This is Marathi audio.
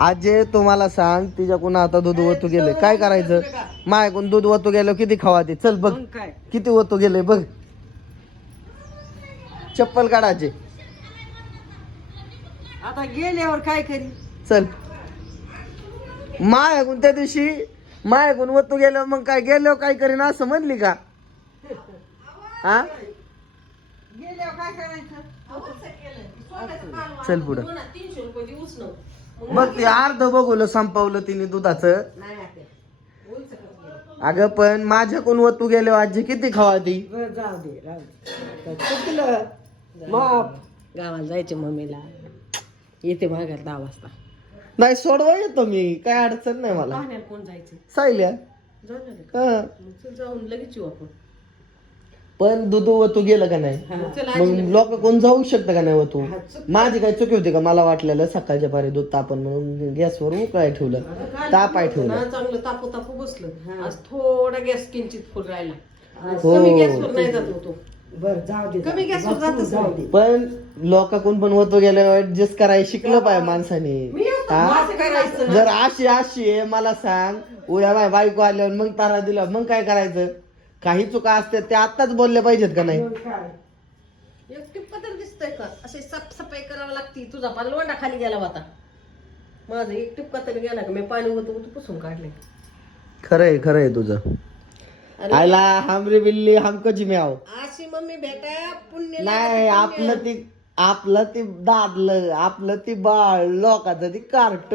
आजे तुम्हाला सांग तिच्याकडून आता दूध वतू गेले काय करायचं? माझ्याकडून दूध वतू गेलं किती खावा ते? चल बघ किती वतू गेले बघ. चप्पल काढायचे आता गेल्यावर काय करी? चल. मायाकून त्या दिवशी मायाकून वतू गेलो मग काय गेलो काय करीन असं म्हणली का? हा? गेल्यावर काय करायचं? चल पुढं. तीनशे रुपये बघ ते अर्ध बघवलं संपवलं तिने दुधाचं. अगं पण माझ्याकडून वतू गेलो आजी किती खावा ती बरं, जाऊ दे राहू दे. चुकलं. गावाला जायचे मम्मीला. येते माघार दहा वाजता. नाही सोडवा येतो मी. काय अडचण नाही मला. पाहण्याला कोण जायचं? सायल्या. जाऊ ना हा. मग चल जाऊन लगेच येऊ आपण. पण दूध वतू गेलं का नाही? चल मग लोक कोण जाऊ शकतं का नाही वतू हा, चुक- माझी काय चुकी होती का? मला वाटलेलं सकाळच्या पारी दूध तापण म्हणून गॅसवर उकळाय ठेवलं. तापाय ठेवलं ना, चांगलं तापू तापू बसलं. आज थोडा गॅस किंचित फुल राहिला हो. कमी गॅसवर नाही जात होतो. बर जाऊ दे कमी गॅसवर जातच नाही. पण लोकांकडून पण वतू गेल्यावर ऍडजस्ट करायला शिकलं पाहिजे माणसाने. हा? जर अशी अशी आहे मला सांग उद्या माझ्या बायको आल्यावर मग तारा दिला मग काय करायचं? काही चुका असते ते आताच बोलले पाहिजेत का नाही? एकटी पदर दिसतंय का? असे साफसफाई करावं लागती. तुझा पार लोंडा खाली गेला होता. माझं एक टिपका तरी गेला का? मी पाणी होतो तू पुसून काढले. खरंय खरंय तुझं. अरे आयला हमरी बिल्ली हमक जिम्याव अशी मम्मी भेटाय पुण्य नाही आपलं ती आपलं ती दादलं आपलं ती बाळ लोकांचं ती कार्ट.